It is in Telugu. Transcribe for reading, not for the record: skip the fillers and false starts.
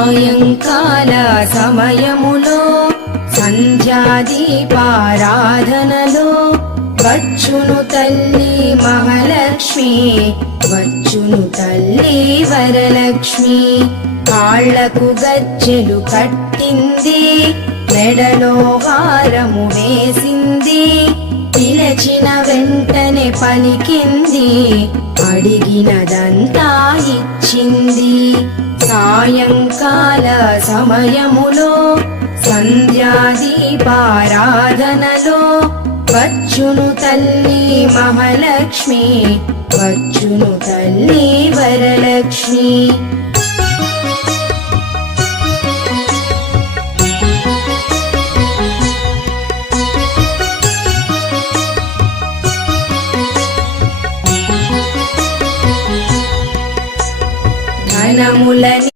సాయంకాల సమయములో సంధ్యాదీపారాధనలో వచ్చును తల్లి మహాలక్ష్మి, వచ్చును తల్లి వరలక్ష్మి. కాళ్లకు గజ్జెలు కట్టింది, మెడలో హారము వేసింది, పిలచిన వెంటనే పలికింది, అడిగినదంతా ఇచ్చింది. సాయంకాల సమయములో సంధ్యాదీపారాధనలో వచ్చును తల్లి మహాలక్ష్మి, వచ్చును తల్లి వరలక్ష్మి. ధనములని